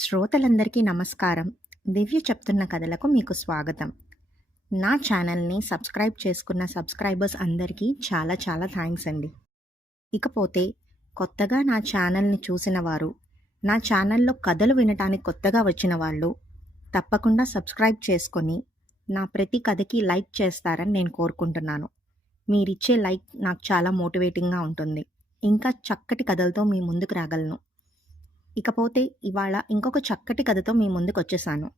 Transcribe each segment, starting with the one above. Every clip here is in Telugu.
శ్రోతలందరికీ నమస్కారం. దివ్య చెప్తున్న కథలకు మీకు స్వాగతం. నా ఛానల్‌ని సబ్స్క్రైబ్ చేసుకున్న సబ్స్క్రైబర్స్ అందరికీ చాలా చాలా థాంక్స్ అండి. ఇకపోతే కొత్తగా నా ఛానల్‌ని చూసిన వారు, నా ఛానల్‌లో కథలు వినటానికి కొత్తగా వచ్చిన వాళ్ళు తప్పకుండా సబ్స్క్రైబ్ చేసుకొని, నా ప్రతి కథకి లైక్ చేస్తారని నేను కోరుకుంటున్నాను. మీరిచ్చే లైక్ నాకు చాలా మోటివేటింగ్‌గా ఉంటుంది. ఇంకా చక్కటి కథలతో మీ ముందుకు రాగలను. ఇకపోతే ఇవాళ ఇంకొక చక్కటి కథతో మీ ముందుకొచ్చేసాను.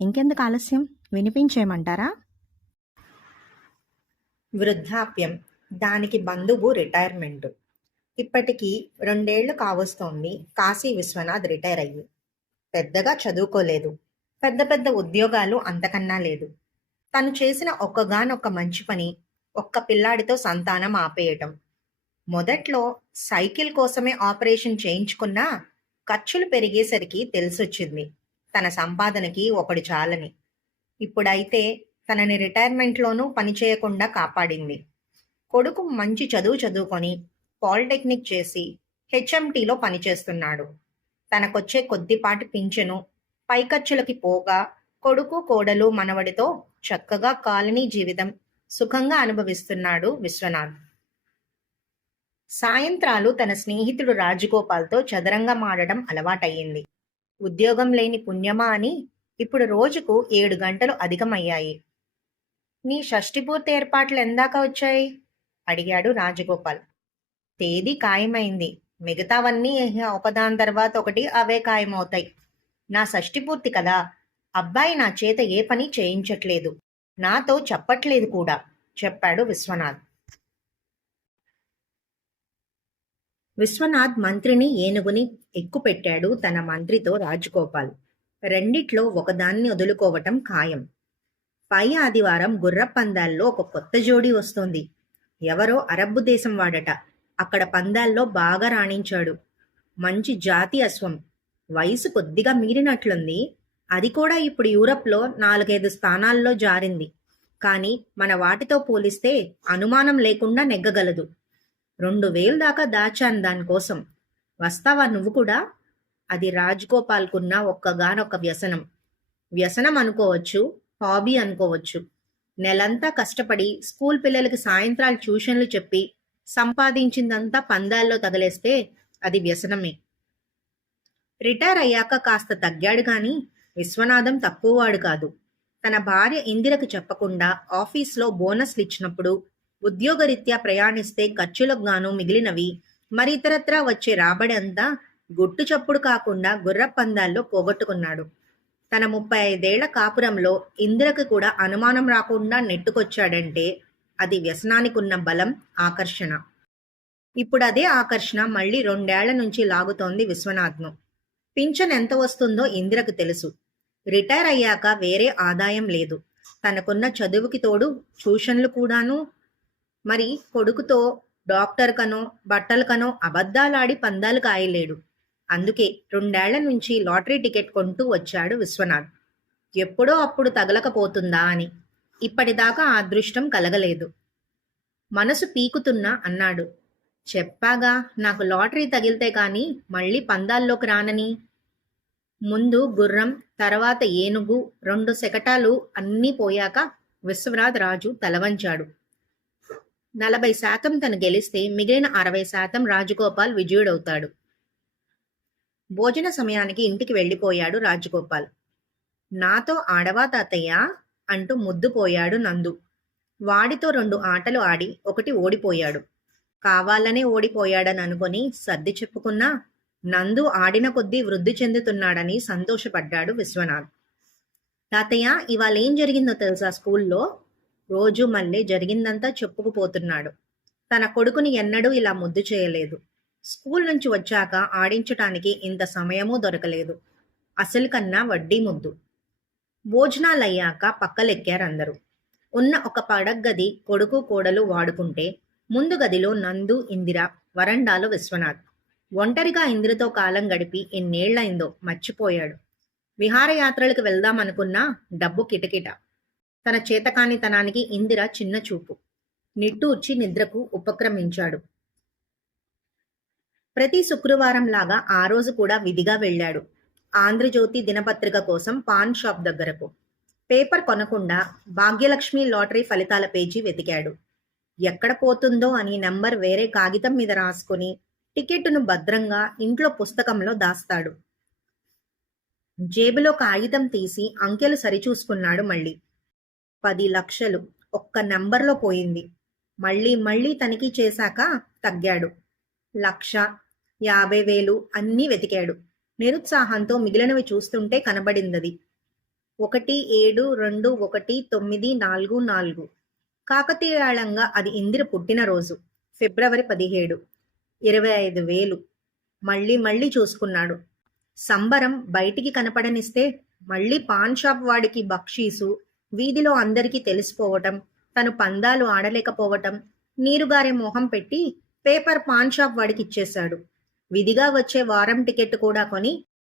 ఇంకెందుకు ఆలస్యం, వినిపించేయమంటారా? వృద్ధాప్యం, దానికి బంధువు రిటైర్మెంటు. ఇప్పటికి 2 ఏళ్లు కావస్తోంది కాశీ విశ్వనాథ్ రిటైర్ అయ్యి. పెద్దగా చదువుకోలేదు, పెద్ద పెద్ద ఉద్యోగాలు అంతకన్నా లేదు. తను చేసిన ఒక్కగానొక్క మంచి పని ఒక్క పిల్లాడితో సంతానం ఆపేయటం. మొదట్లో సైకిల్ కోసమే ఆపరేషన్ చేయించుకున్నా ఖర్చులు పెరిగేసరికి తెలిసొచ్చింది తన సంపాదనకి ఒకడు చాలని. ఇప్పుడైతే తనని రిటైర్మెంట్లోనూ పనిచేయకుండా కాపాడింది. కొడుకు మంచి చదువుకొని పాలిటెక్నిక్ చేసి హెచ్ఎంటీలో పనిచేస్తున్నాడు. తనకొచ్చే కొద్దిపాటి పింఛను పైఖర్చులకి పోగా కొడుకు కోడలు మనవడితో చక్కగా కాలనీ జీవితం సుఖంగా అనుభవిస్తున్నాడు విశ్వనాథ్. సాయంత్రాలు తన స్నేహితుడు రాజగోపాల్తో చదరంగం ఆడడం అలవాటయ్యింది. ఉద్యోగం లేని పుణ్యమా అని ఇప్పుడు రోజుకు 7 గంటలు అధికమయ్యాయి. నీ షష్టిపూర్తి ఏర్పాట్లు ఎందాక వచ్చాయి? అడిగాడు రాజగోపాల్. తేదీ ఖాయమైంది, మిగతావన్నీ ఒకదాని తర్వాత ఒకటి అవే ఖాయమవుతాయి. నా షష్టిపూర్తి కదా, అబ్బాయి నా చేత ఏ పని చేయించట్లేదు, నాతో చెప్పట్లేదు కూడా, చెప్పాడు విశ్వనాథ్. విశ్వనాథ్ మంత్రిని ఏనుగుని ఎక్కుపెట్టాడు తన మంత్రితో రాజగోపాల్. రెండిట్లో ఒకదాన్ని వదులుకోవటం ఖాయం. పై ఆదివారం గుర్రపందాల్లో ఒక కొత్త జోడీ వస్తోంది. ఎవరో అరబ్బు దేశం వాడట. అక్కడ పందాల్లో బాగా రాణించాడు. మంచి జాతి అశ్వం. వయసు కొద్దిగా మీరినట్లుంది. అది కూడా ఇప్పుడు యూరప్లో 4-5 స్థానాల్లో జారింది. కానీ మన వాటితో పోలిస్తే అనుమానం లేకుండా నెగ్గగలదు. 2000 దాకా దాచాను దానికోసం. వస్తావా నువ్వు కూడా? అది రాజ్గోపాల్కున్న ఒక్కగానొక్క వ్యసనం. వ్యసనం అనుకోవచ్చు, హాబీ అనుకోవచ్చు. నెలంతా కష్టపడి స్కూల్ పిల్లలకి సాయంత్రాలు ట్యూషన్లు చెప్పి సంపాదించిందంతా పందాల్లో తగలేస్తే అది వ్యసనమే. రిటైర్ అయ్యాక కాస్త తగ్గాడు గాని విశ్వనాథం తక్కువవాడు కాదు. తన భార్య ఇందిరకు చెప్పకుండా ఆఫీస్లో బోనస్లు ఇచ్చినప్పుడు, ఉద్యోగరీత్యా ప్రయాణిస్తే ఖర్చులకు గాను మిగిలినవి, మరి ఇతరత్రా వచ్చే రాబడి అంతా గుట్టు చప్పుడు కాకుండా గుర్రపందాల్లో పోగొట్టుకున్నాడు. తన 35 ఏళ్ల కాపురంలో ఇందిరకు కూడా అనుమానం రాకుండా నెట్టుకొచ్చాడంటే అది వ్యసనానికున్న బలం, ఆకర్షణ. ఇప్పుడు అదే ఆకర్షణ మళ్ళీ 2 ఏళ్ల నుంచి లాగుతోంది విశ్వనాథ్ను. పింఛన్ ఎంత వస్తుందో ఇందిరకు తెలుసు. రిటైర్ అయ్యాక వేరే ఆదాయం లేదు. తనకున్న చదువుకి తోడు ట్యూషన్లు కూడాను. మరి కొడుకుతో డాక్టర్ కనో బట్టలు కనో అబద్ధాలాడి పందాలు కాయలేడు. అందుకే 2 ఏళ్ల నుంచి లాటరీ టికెట్ కొంటూ వచ్చాడు విశ్వనాథ్. ఎప్పుడో అప్పుడు తగలకపోతుందా అని. ఇప్పటిదాకా ఆ అదృష్టం కలగలేదు. మనసు పీకుతున్నా అన్నాడు. చెప్పాగా నాకు లాటరీ తగిలితే కానీ మళ్ళీ పందాల్లోకి రానని. ముందు గుర్రం, తర్వాత ఏనుగు, 2 శకటాలు అన్నీ పోయాక విశ్వనాథ్ రాజు తలవంచాడు. 40% తను గెలిస్తే మిగిలిన 60% రాజగోపాల్ విజయుడవుతాడు. భోజన సమయానికి ఇంటికి వెళ్ళిపోయాడు రాజగోపాల్. నాతో ఆడవా తాతయ్య అంటూ ముద్దుపోయాడు నందు. వాడితో 2 ఆటలు ఆడి ఒకటి ఓడిపోయాడు. కావాలనే ఓడిపోయాడని అనుకొని సర్ది చెప్పుకున్నా నందు ఆడిన కొద్దీ వృద్ధి చెందుతున్నాడని సంతోషపడ్డాడు విశ్వనాథ్. తాతయ్య, ఇవాళ ఏం జరిగిందో తెలుసా స్కూల్లో? రోజు మళ్ళీ జరిగిందంతా చెప్పుకుపోతున్నాడు. తన కొడుకుని ఎన్నడూ ఇలా ముద్దు చేయలేదు. స్కూల్ నుంచి వచ్చాక ఆడించటానికి ఇంత సమయమూ దొరకలేదు. అసలు కన్నా వడ్డీ ముద్దు. భోజనాలయ్యాక పక్కలెక్కారందరూ. ఉన్న ఒక పడగ్గది కొడుకు కోడలు వాడుకుంటే ముందు గదిలో నందు, ఇందిర, వరండాలో విశ్వనాథ్. ఒంటరిగా ఇందిరతో కాలం గడిపి ఎన్నేళ్లైందో మర్చిపోయాడు. విహారయాత్రలకు వెళ్దామనుకున్నా డబ్బు కిటకిట. తన చేతకానితనానికి ఇందిర చిన్న చూపు. నిట్టూర్చి నిద్రకు ఉపక్రమించాడు. ప్రతి శుక్రవారం లాగా ఆ రోజు కూడా విధిగా వెళ్ళాడు. ఆంధ్రజ్యోతి దినపత్రిక కోసం పాన్ షాప్ దగ్గరకు. పేపర్ కొనకుండా భాగ్యలక్ష్మి లాటరీ ఫలితాల పేజీ వెతికాడు. ఎక్కడ పోతుందో అని నంబర్ వేరే కాగితం మీద రాసుకుని టికెట్టును భద్రంగా ఇంట్లో పుస్తకంలో దాస్తాడు. జేబులో కాగితం తీసి అంకెలు సరిచూసుకున్నాడు మళ్ళీ. 10 లక్షలు ఒక్క నంబర్లో పోయింది. మళ్ళీ మళ్ళీ తనిఖీ చేశాక తగ్గాడు. 1,00,000, 50,000 అన్నీ వెతికాడు. నిరుత్సాహంతో మిగిలినవి చూస్తుంటే కనబడిందది. 17219444. కాకతీయాళంగా అది ఇందిర పుట్టినరోజు. ఫిబ్రవరి 17. 25,000. మళ్ళీ మళ్ళీ చూసుకున్నాడు. సంబరం బయటికి కనపడనిస్తే మళ్ళీ పాన్ షాప్ వాడికి బక్షీసు, వీధిలో అందరికీ తెలిసిపోవటం, తను పందాలు ఆడలేకపోవటం, నీరుగారే మొహం పెట్టి పేపర్ పాన్ షాప్ వాడికి ఇచ్చేశాడు. విధిగా వచ్చే వారం టికెట్ కూడా కొని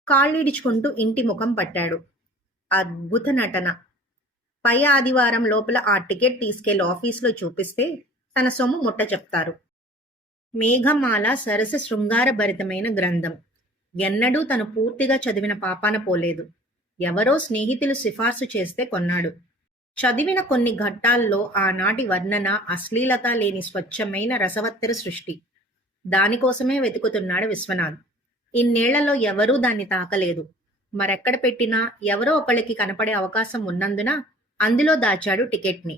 కాళ్ళీడ్చుకుంటూ ఇంటి ముఖం పట్టాడు. అద్భుత నటన. పై ఆదివారం లోపల ఆ టికెట్ తీసుకెళ్లి ఆఫీసులో చూపిస్తే తన సొమ్ము ముట్ట చెప్తారు. మేఘమాల సరస శృంగారభరితమైన గ్రంథం. ఎన్నడూ తను పూర్తిగా చదివిన పాపాన పోలేదు. ఎవరో స్నేహితులు సిఫార్సు చేస్తే కొన్నాడు. చదివిన కొన్ని ఘట్టాల్లో ఆనాటి వర్ణన, అశ్లీలత లేని స్వచ్ఛమైన రసవత్తర సృష్టి. దానికోసమే వెతుకుతున్నాడు విశ్వనాథ్. ఇన్నేళ్లలో ఎవరూ దాన్ని తాకలేదు. మరెక్కడ పెట్టినా ఎవరో ఒకళ్ళకి కనపడే అవకాశం ఉన్నందున అందులో దాచాడు టికెట్ని.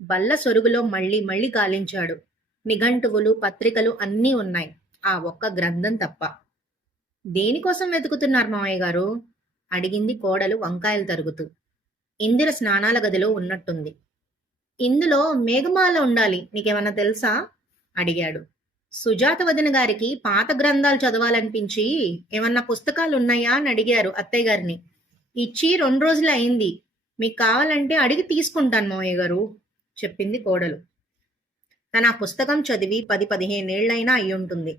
బల్ల సొరుగులో మళ్ళీ మళ్ళీ గాలించాడు. నిఘంటువులు, పత్రికలు అన్నీ ఉన్నాయి. ఆ ఒక్క గ్రంథం తప్ప. దేనికోసం వెతుకుతున్నారు మావయ్య గారు? అడిగింది కోడలు వంకాయలు తరుగుతూ. ఇందిర స్నానాల గదిలో ఉన్నట్టుంది. ఇందులో మేఘమాల ఉండాలి, నీకేమన్నా తెలుసా? అడిగాడు. సుజాత వదిన గారికి పాత గ్రంథాలు చదవాలనిపించి ఏమన్నా పుస్తకాలున్నాయా అని అడిగారు అత్తయ్య గారిని. ఇచ్చి 2 రోజులు అయింది. మీకు కావాలంటే అడిగి తీసుకుంటాను మావయ్య గారు, చెప్పింది కోడలు. తన ఆ పుస్తకం చదివి 10-15 ఏళ్లైనా అయ్యుంటుంది.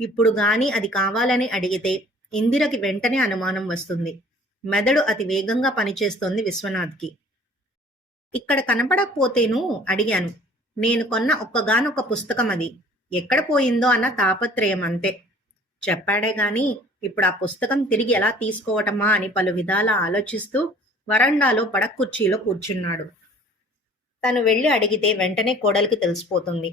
ఇప్పుడు గాని అది కావాలని అడిగితే ఇందిరకి వెంటనే అనుమానం వస్తుంది. మెదడు అతి వేగంగా పనిచేస్తోంది విశ్వనాథ్కి. ఇక్కడ కనపడకపోతేను అడిగాను. నేను కొన్న ఒక్కగానొక్క పుస్తకం అది. ఎక్కడ పోయిందో అన్న తాపత్రయం అంతే, చెప్పాడే గాని ఇప్పుడు ఆ పుస్తకం తిరిగి ఎలా తీసుకోవటమా అని పలు విధాలా ఆలోచిస్తూ వరండాలో పడక్కుర్చీలో కూర్చున్నాడు. తను వెళ్ళి అడిగితే వెంటనే కోడలికి తెలిసిపోతుంది.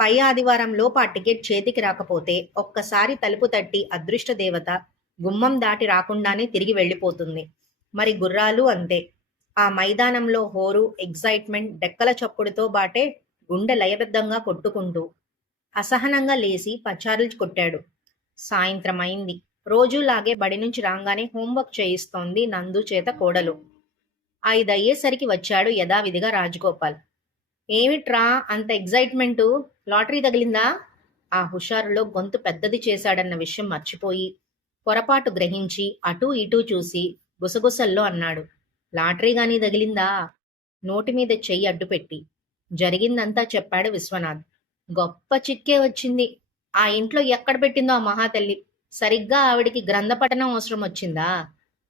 పై ఆదివారం లోపు ఆ టికెట్ చేతికి రాకపోతే ఒక్కసారి తలుపు తట్టి అదృష్ట దేవత గుమ్మం దాటి రాకుండానే తిరిగి వెళ్ళిపోతుంది. మరి గుర్రాలు అంతే. ఆ మైదానంలో హోరు, ఎగ్జైట్మెంట్ డెక్కల చప్పుడుతో బాటే గుండె లయబద్ధంగా కొట్టుకుంటూ అసహనంగా లేచి పచారులు కొట్టాడు. సాయంత్రం అయింది. రోజులాగే బడి నుంచి రాగానే హోంవర్క్ చేయిస్తోంది నందు చేత కోడలు. 5 అయ్యేసరికి వచ్చాడు యథావిధిగా రాజగోపాల్. ఏమిట్రా అంత ఎగ్జైట్మెంటు? లాటరీ తగిలిందా? ఆ హుషారులో గొంతు పెద్దది చేశాడన్న విషయం మర్చిపోయి పొరపాటు గ్రహించి అటూ ఇటూ చూసి గుసగుసల్లో అన్నాడు. లాటరీ గానీ తగిలిందా? నోటి మీద చెయ్యి అడ్డుపెట్టి జరిగిందంతా చెప్పాడు విశ్వనాథ్. గొప్ప చిక్కే వచ్చింది. ఆ ఇంట్లో ఎక్కడ పెట్టిందో ఆ మహాతల్లి. సరిగ్గా ఆవిడికి గ్రంథపఠనం అవసరం వచ్చిందా?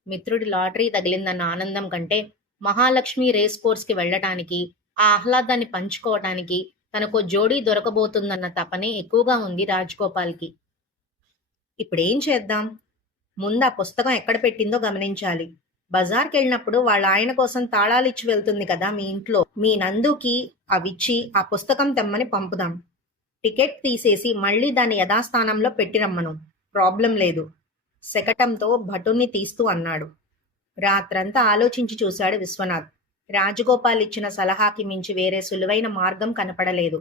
మిత్రుడి లాటరీ తగిలిందన్న ఆనందం కంటే మహాలక్ష్మి రేస్ కోర్స్కి వెళ్లటానికి, ఆ ఆహ్లాదాన్ని పంచుకోవటానికి తనకో జోడీ దొరకబోతుందన్న తపనే ఎక్కువగా ఉంది రాజ్గోపాల్కి. ఇప్పుడేం చేద్దాం? ముందు ఆ పుస్తకం ఎక్కడ పెట్టిందో గమనించాలి. బజార్కి వెళ్ళినప్పుడు వాళ్ళ ఆయన కోసం తాళాలిచ్చి వెళ్తుంది కదా మీ ఇంట్లో. మీ నందుకి అవిచ్చి ఆ పుస్తకం తెమ్మని పంపుదాం. టికెట్ తీసేసి మళ్ళీ దాన్ని యథాస్థానంలో పెట్టిరమ్మను. ప్రాబ్లం లేదు, శకటంతో భటుణ్ణి తీస్తూ అన్నాడు. రాత్రంతా ఆలోచించి చూశాడు విశ్వనాథ్. రాజగోపాల్ ఇచ్చిన సలహాకి మించి వేరే సులువైన మార్గం కనపడలేదు.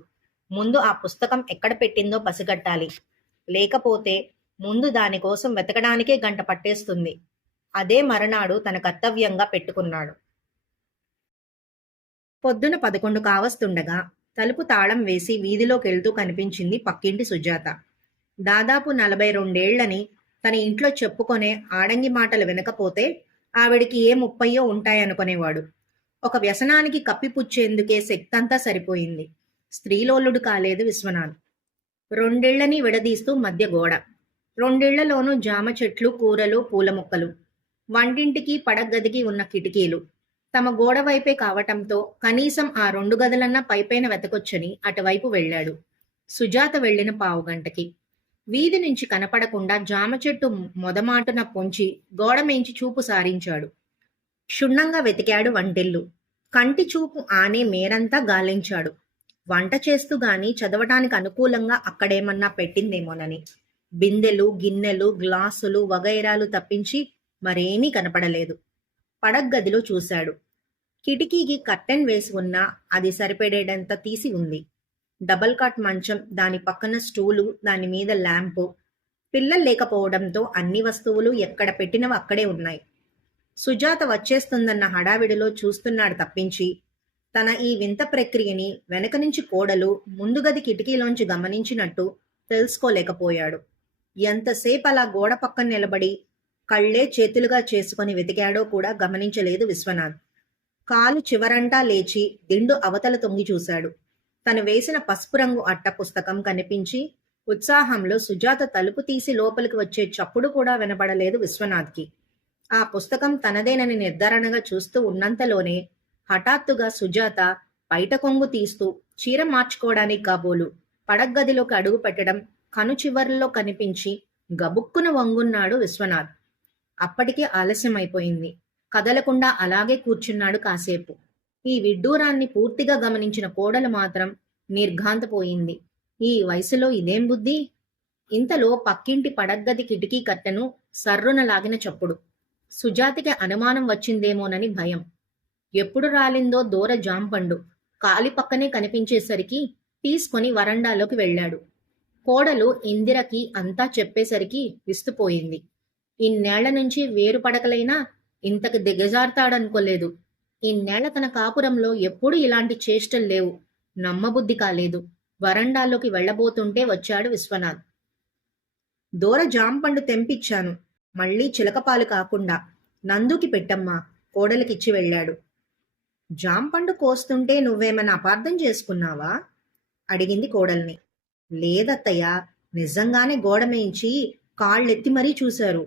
ముందు ఆ పుస్తకం ఎక్కడ పెట్టిందో పసిగట్టాలి. లేకపోతే ముందు దానికోసం వెతకడానికే గంట పట్టేస్తుంది. అదే మరునాడు తన కర్తవ్యంగా పెట్టుకున్నాడు. పొద్దున 11 కావస్తుండగా తలుపు తాళం వేసి వీధిలోకెళ్తూ కనిపించింది పక్కింటి సుజాత. దాదాపు 42 ఏళ్లని తన ఇంట్లో చెప్పుకొనే ఆడంగి మాటలు వినకపోతే ఆవిడికి ఏ 30 ఉంటాయనుకునేవాడు. ఒక వ్యసనానికి కప్పిపుచ్చేందుకే శక్తంతా సరిపోయింది. స్త్రీలోలుడు కాలేదు విశ్వనాథ్. 2 ఏళ్లని విడదీస్తూ మధ్య గోడ. 2 ఏళ్లలోనూ జామ చెట్లు, కూరలు, పూల మొక్కలు. వంటింటికి పడగదికి ఉన్న కిటికీలు తమ గోడ వైపే కావటంతో కనీసం ఆ 2 గదులన్నా పైపైన వెతకొచ్చని అటువైపు వెళ్ళాడు. సుజాత వెళ్లిన 15 గంటకి. వీధి నుంచి కనపడకుండా జామ చెట్టు మొదమాటున పొంచి గోడమేంచి చూపు సారించాడు. క్షుణ్ణంగా వెతికాడు వంటిల్లు. కంటి చూపు ఆనే మేరంతా గాలించాడు. వంట చేస్తూ గాని చదవటానికి అనుకూలంగా అక్కడేమన్నా పెట్టిందేమోనని. బిందెలు, గిన్నెలు, గ్లాసులు వగైరాలు తప్పించి మరేమీ కనపడలేదు. పడగ్గదిలో చూశాడు. కిటికీకి కర్టెన్ వేసి ఉన్నా అది సరిపడేటంత తీసి ఉంది. డబల్ కాట్ మంచం, దాని పక్కన స్టూలు, దాని మీద ల్యాంపు. పిల్లలు లేకపోవడంతో అన్ని వస్తువులు ఎక్కడ పెట్టినవి అక్కడే ఉన్నాయి. సుజాత వచ్చేస్తుందన్న హడావిడిలో చూస్తున్నాడు తప్పించి తన ఈ వింత ప్రక్రియని వెనక నుంచి కోడలు ముందు గది కిటికీలోంచి గమనించినట్టు తెలుసుకోలేకపోయాడు. ఎంతసేపు అలా గోడ పక్కన నిలబడి కళ్ళే చేతులుగా చేసుకుని వెతికాడో కూడా గమనించలేదు విశ్వనాథ్. కాలు చివరంటా లేచి దిండు అవతల తొంగి చూశాడు. తను వేసిన పసుపు రంగు అట్ట పుస్తకం కనిపించి ఉత్సాహంలో సుజాత తలుపు తీసి లోపలికి వచ్చే చప్పుడు కూడా వినపడలేదు విశ్వనాథ్కి. ఆ పుస్తకం తనదేనని నిర్ధారణగా చూస్తూ ఉన్నంతలోనే హఠాత్తుగా సుజాత బయట కొంగు తీస్తూ చీర మార్చుకోవడానికి కాబోలు పడగ్గదిలోకి అడుగు పెట్టడం కను చివర్లో కనిపించి గబుక్కున వంగున్నాడు విశ్వనాథ్. అప్పటికే ఆలస్యమైపోయింది. కదలకుండా అలాగే కూర్చున్నాడు కాసేపు. ఈ విడ్డూరాన్ని పూర్తిగా గమనించిన కోడలు మాత్రం నిర్ఘాంతపోయింది. ఈ వయసులో ఇదేం బుద్ధి? ఇంతలో పక్కింటి పడగ్గది కిటికీ కట్టెను సర్రున లాగిన చప్పుడు. సుజాతికి అనుమానం వచ్చిందేమోనని భయం. ఎప్పుడు రాలిందో దూర జాంపండు కాలి పక్కనే కనిపించేసరికి తీసుకొని వరండాలోకి వెళ్ళాడు. కోడలు ఇందిరకి అంతా చెప్పేసరికి విస్తుపోయింది. ఇన్నేళ్ల నుంచి వేరు పడకలైనా ఇంతకు దిగజారుతాడనుకోలేదు. ఇన్నేళ్ల తన కాపురంలో ఎప్పుడూ ఇలాంటి చేష్టలు లేవు. నమ్మబుద్ధి కాలేదు. వరండాలోకి వెళ్లబోతుంటే వచ్చాడు విశ్వనాథ్. దూర జాంపండు తెంపిచ్చాను, మళ్ళీ చిలకపాలు కాకుండా నందుకి పెట్టమ్మా, కోడలికిచ్చి వెళ్ళాడు. జాంపండు కోస్తుంటే నువ్వేమన్నా అపార్థం చేసుకున్నావా? అడిగింది కోడల్ని. లేదత్తయ్య, నిజంగానే గోడమేయించి కాళ్ళెత్తి మరీ చూశారు.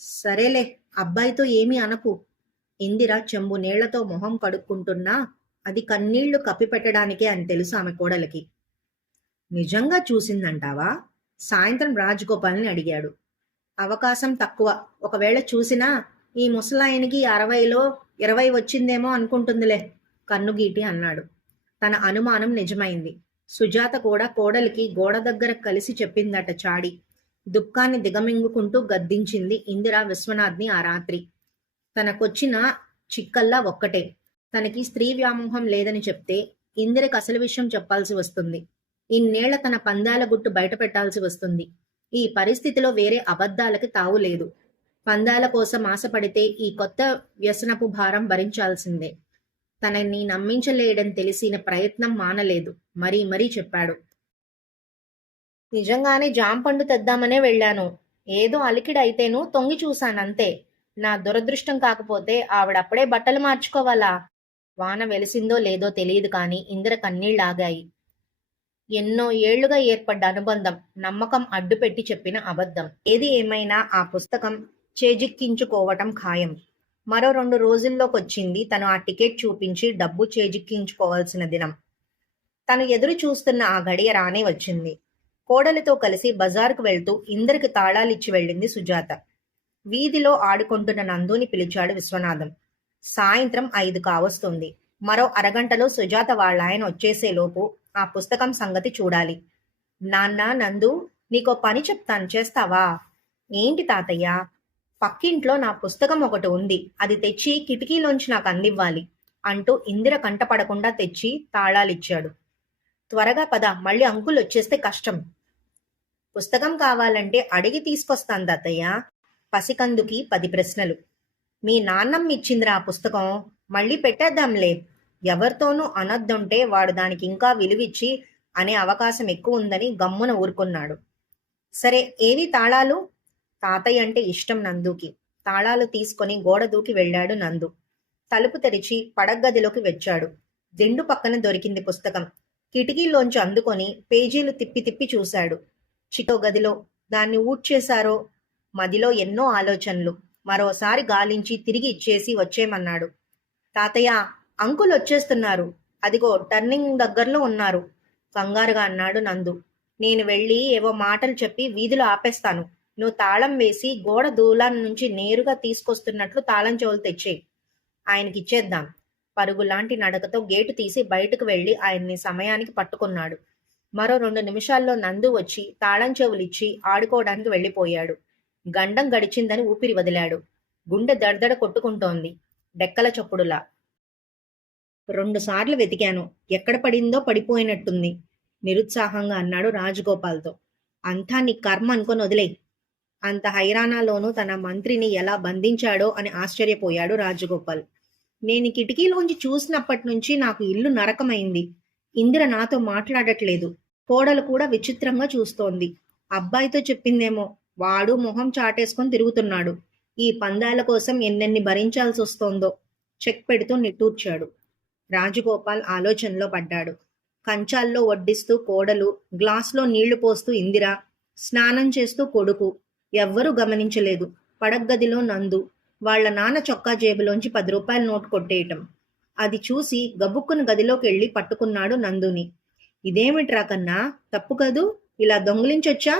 సరేలే, అబ్బాయితో ఏమీ అనకు. ఇందిర చెంబు నీళ్లతో మొహం కడుక్కుంటున్నా అది కన్నీళ్లు కప్పిపెట్టడానికే అని తెలుసు ఆమె కోడలికి. నిజంగా చూసిందంటావా? సాయంత్రం రాజగోపాల్ని అడిగాడు. అవకాశం తక్కువ. ఒకవేళ చూసినా ఈ ముసలాయనికి 60లో 20 వచ్చిందేమో అనుకుంటుందిలే, కన్నుగీటి అన్నాడు. తన అనుమానం నిజమైంది. సుజాత కూడా కోడలికి గోడ దగ్గర కలిసి చెప్పిందట చాడి. దుఃఖాన్ని దిగమింగుకుంటూ గద్దించింది ఇందిర విశ్వనాథ్ని ఆ రాత్రి. తనకొచ్చిన చిక్కల్లా ఒక్కటే, తనకి స్త్రీ వ్యామోహం లేదని చెప్తే ఇందిరకి అసలు విషయం చెప్పాల్సి వస్తుంది. ఇన్నేళ్ల తన పందాల గుట్టు బయట పెట్టాల్సి వస్తుంది. ఈ పరిస్థితిలో వేరే అబద్ధాలకి తావు లేదు. పందాల కోసం ఆశపడితే ఈ కొత్త వ్యసనపు భారం భరించాల్సిందే. తనని నమ్మించలేడని తెలిసిన ప్రయత్నం మానలేదు. మరీ మరీ చెప్పాడు. నిజంగానే జాంపండు తెద్దామనే వెళ్ళాను. ఏదో అలికిడైతేనూ తొంగి చూశానంతే. నా దురదృష్టం కాకపోతే ఆవిడప్పుడే బట్టలు మార్చుకోవాలా? వాన వెలిసిందో లేదో తెలియదు కాని ఇందిర కన్నీళ్లాగాయి. ఎన్నో ఏళ్లుగా ఏర్పడ్డ అనుబంధం, నమ్మకం అడ్డుపెట్టి చెప్పిన అబద్ధం. ఏది ఏమైనా ఆ పుస్తకం చేజిక్కించుకోవటం ఖాయం. మరో 2 రోజుల్లోకొచ్చింది తను ఆ టికెట్ చూపించి డబ్బు చేజిక్కించుకోవాల్సిన దినం. తను ఎదురు చూస్తున్న ఆ గడియ రానే వచ్చింది. కోడలితో కలిసి బజారుకు వెళ్తూ ఇందరికి తాళాలిచ్చి వెళ్ళింది సుజాత. వీధిలో ఆడుకుంటున్న నందుని పిలిచాడు విశ్వనాథం. సాయంత్రం 5 కావస్తుంది. మరో అరగంటలో సుజాత వాళ్ళాయన వచ్చేసేలోపు ఆ పుస్తకం సంగతి చూడాలి. నాన్నా నందు, నీకో పని చెప్తాను, చేస్తావా? ఏంటి తాతయ్య? పక్కింట్లో నా పుస్తకం ఒకటి ఉంది, అది తెచ్చి కిటికీలోంచి నాకు అందివ్వాలి అంటూ ఇందిర కంటపడకుండా తెచ్చి తాళాలిచ్చాడు. త్వరగా పద, మళ్ళీ అంకుల్ వచ్చేస్తే కష్టం. పుస్తకం కావాలంటే అడిగి తీసుకొస్తాను తాతయ్య. పసికందుకి 10 ప్రశ్నలు. మీ నాన్నమ్మ ఇచ్చిందిరా ఆ పుస్తకం, మళ్ళీ పెట్టేద్దాంలే. ఎవరితోనూ అనొద్దుంటే వాడు దానికి ఇంకా విలువిచ్చి అనే అవకాశం ఎక్కువ ఉందని గమ్మున ఊరుకున్నాడు. సరే, ఏవి తాళాలు? తాతయ్య అంటే ఇష్టం నందుకి. తాళాలు తీసుకొని గోడ దూకి వెళ్ళాడు నందు. తలుపు తెరిచి పడగ్గదిలోకి వచ్చాడు. దిండు పక్కన దొరికింది పుస్తకం. కిటికీలోంచి అందుకొని పేజీలు తిప్పి తిప్పి చూశాడు. చిటో గదిలో దాన్ని ఊడ్చేశారో. మదిలో ఎన్నో ఆలోచనలు. మరోసారి గాలించి తిరిగి ఇచ్చేసి వచ్చేయమన్నాడు. తాతయ్య, అంకుల్ వచ్చేస్తున్నారు, అదిగో టర్నింగ్ దగ్గరలో ఉన్నారు, కంగారుగా అన్నాడు నందు. నేను వెళ్ళి ఏవో మాటలు చెప్పి వీధిలో ఆపేస్తాను. నువ్వు తాళం వేసి గోడ దూలాల నుంచి నేరుగా తీసుకొస్తున్నట్లు తాళం చెవులు తెచ్చేయి. ఆయనకిచ్చేద్దాం. పరుగులాంటి నడకతో గేటు తీసి బయటకు వెళ్లి ఆయన్ని సమయానికి పట్టుకున్నాడు. మరో 2 నిమిషాల్లో నందు వచ్చి తాళం చెవులిచ్చి ఆడుకోవడానికి వెళ్ళిపోయాడు. గండం గడిచిందని ఊపిరి వదిలాడు. గుండె దడదడ కొట్టుకుంటోంది, డెక్కల చప్పుడులా. 2 సార్లు వెతికాను. ఎక్కడ పడిందో పడిపోయినట్టుంది నిరుత్సాహంగా అన్నాడు రాజగోపాల్తో. అంతా నీ కర్మ అనుకొని వదిలేయ్. అంత హైరానాలోనూ తన మంత్రిని ఎలా బంధించాడో అని ఆశ్చర్యపోయాడు రాజగోపాల్. నేను కిటికీలోంచి చూసినప్పటి నుంచి నాకు ఇల్లు నరకమైంది. ఇందిర నాతో మాట్లాడట్లేదు. కోడలు కూడా విచిత్రంగా చూస్తోంది. అబ్బాయితో చెప్పిందేమో. వాడు మొహం చాటేసుకొని తిరుగుతున్నాడు. ఈ పందాల కోసం ఎన్నెన్ని భరించాల్సి వస్తోందో. చెక్ పెడుతూ నిట్టూర్చాడు. రాజగోపాల్ ఆలోచనలో పడ్డాడు. కంచాల్లో వడ్డిస్తూ కోడలు, గ్లాసులో నీళ్లు పోస్తూ ఇందిర, స్నానం చేస్తూ కొడుకు. ఎవ్వరూ గమనించలేదు. పడగ్గదిలో నందు, వాళ్ల నాన్న చొక్కా జేబులోంచి 10 రూపాయల నోటు కొట్టేయటం. అది చూసి గబుక్కున గదిలోకి వెళ్ళి పట్టుకున్నాడు నందుని. ఇదేమిట్రా కన్నా, తప్పు కదూ, ఇలా దొంగిలించొచ్చా?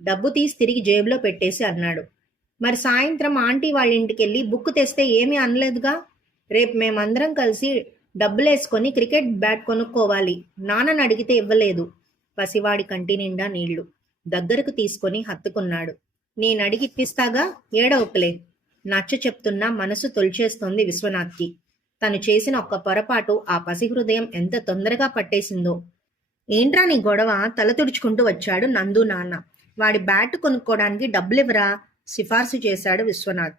డబ్బు తీసి తిరిగి జేబులో పెట్టేసి అన్నాడు. మరి సాయంత్రం ఆంటీ వాళ్ళ ఇంటికెళ్ళి బుక్ తెస్తే ఏమీ అనలేదుగా? రేపు మేమందరం కలిసి డబ్బులేసుకొని క్రికెట్ బ్యాట్ కొనుక్కోవాలి. నాన్నని అడిగితే ఇవ్వలేదు. పసివాడి కంటి నిండా నీళ్లు. దగ్గరకు తీసుకొని హత్తుకున్నాడు. నేనడిగి ఇప్పిస్తాగా, ఏడవకులే. నచ్చ చెప్తున్నా మనసు తొలిచేస్తోంది విశ్వనాథ్కి. తను చేసిన ఒక్క పొరపాటు ఆ పసి హృదయం ఎంత తొందరగా పట్టేసిందో. ఏంట్రా నీ గొడవ? తల తుడుచుకుంటూ వచ్చాడు నందు నాన్న. వాడి బ్యాట్ కొనుక్కోడానికి డబ్బులివ్వరా? సిఫార్సు చేశాడు విశ్వనాథ్.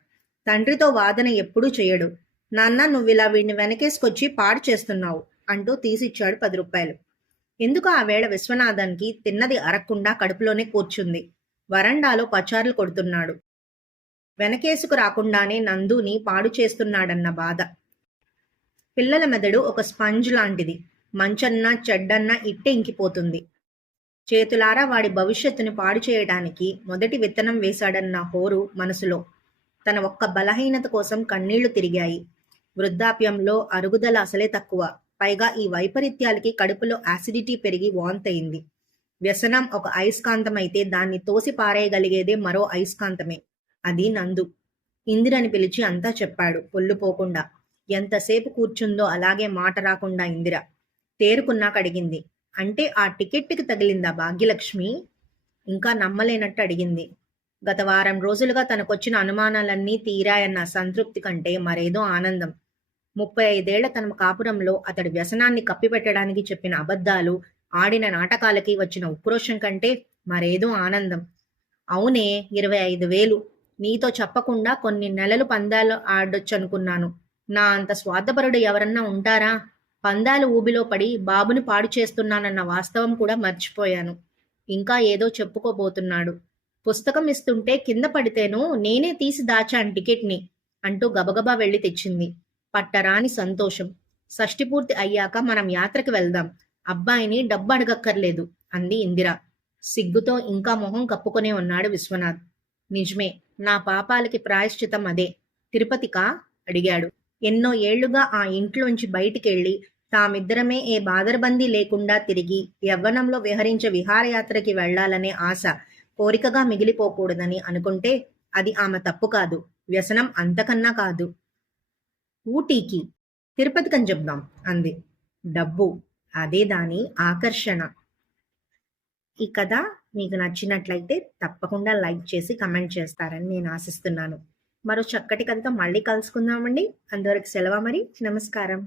తండ్రితో వాదన ఎప్పుడూ చేయడు. నాన్న, నువ్విలా వీడిని వెనకేసుకొచ్చి పాడు చేస్తున్నావు అంటూ తీసిచ్చాడు 10 రూపాయలు. ఎందుకు ఆ వేళ విశ్వనాథానికి తిన్నది అరక్కుండా కడుపులోనే కూర్చుంది. వరండాలో పచార్లు కొడుతున్నాడు. వెనకేసుకు రాకుండానే నందుని పాడు చేస్తున్నాడన్న బాధ. పిల్లల మెదడు ఒక స్పంజ్ లాంటిది. మంచన్నా చెడ్డన్నా ఇట్టే ఇంకిపోతుంది. చేతులారా వాడి భవిష్యత్తుని పాడు చేయడానికి మొదటి విత్తనం వేశాడన్న హోరు మనసులో. తన ఒక్క బలహీనత కోసం కన్నీళ్లు తిరిగాయి. వృద్ధాప్యంలో అరుగుదల అసలే తక్కువ. పైగా ఈ వైపరీత్యాలకి కడుపులో యాసిడిటీ పెరిగి వాంతయింది. వ్యసనం ఒక అయస్కాంతమైతే దాన్ని తోసి పారేయగలిగేదే మరో అయస్కాంతమే. అది నందు. ఇందిరని పిలిచి అంతా చెప్పాడు పొల్లుపోకుండా. ఎంతసేపు కూర్చుందో అలాగే మాట రాకుండా ఇందిర. తేరుకున్నాక అడిగింది. అంటే ఆ టికెట్కి తగిలిందా భాగ్యలక్ష్మి? ఇంకా నమ్మలేనట్టు అడిగింది. గత వారం రోజులుగా తనకొచ్చిన అనుమానాలన్నీ తీరాయన్న సంతృప్తి కంటే మరేదో ఆనందం. 35 ఏళ్ల తన కాపురంలో అతడి వ్యసనాన్ని కప్పిపెట్టడానికి చెప్పిన అబద్ధాలు, ఆడిన నాటకాలకి వచ్చిన ఉక్రోషం కంటే మరేదో ఆనందం. అవునే, 25,000. నీతో చెప్పకుండా కొన్ని నెలలు పందాలు ఆడొచ్చనుకున్నాను. నా అంత స్వార్థపరుడు ఎవరన్నా ఉంటారా? పందాలు ఊబిలో పడి బాబుని పాడు చేస్తున్నానన్న వాస్తవం కూడా మర్చిపోయాను. ఇంకా ఏదో చెప్పుకోబోతున్నాడు. పుస్తకం ఇస్తుంటే కింద పడితేనూ నేనే తీసి దాచాను టికెట్ని అంటూ గబగబా వెళ్లి తెచ్చింది. పట్టరాని సంతోషం. షష్ఠి పూర్తి అయ్యాక మనం యాత్రకి వెళ్దాం. అబ్బాయిని డబ్బు అడగక్కర్లేదు అంది ఇందిర. సిగ్గుతో ఇంకా మొహం కప్పుకునే ఉన్నాడు విశ్వనాథ్. నిజమే, నా పాపాలకి ప్రాయశ్చితం అదే. తిరుపతికా అడిగాడు. ఎన్నో ఏళ్లుగా ఆ ఇంట్లోంచి బయటికెళ్ళి తామిద్దరమే ఏ బాదరబందీ లేకుండా తిరిగి యవ్వనంలో విహరించే విహారయాత్రకి వెళ్లాలనే ఆశ కోరికగా మిగిలిపోకూడదని అనుకుంటే అది ఆమె తప్పు కాదు, వ్యసనం అంతకన్నా కాదు. ఊటీకి, తిరుపతికని చెప్దాం అంది. డబ్బు, అదే దాని ఆకర్షణ. ఈ కథ మీకు నచ్చినట్లయితే తప్పకుండా లైక్ చేసి కమెంట్ చేస్తారని నేను ఆశిస్తున్నాను. మరో చక్కటి కథతో మళ్ళీ కలుసుకుందామండి. అంతవరకు సెలవు మరి. నమస్కారం.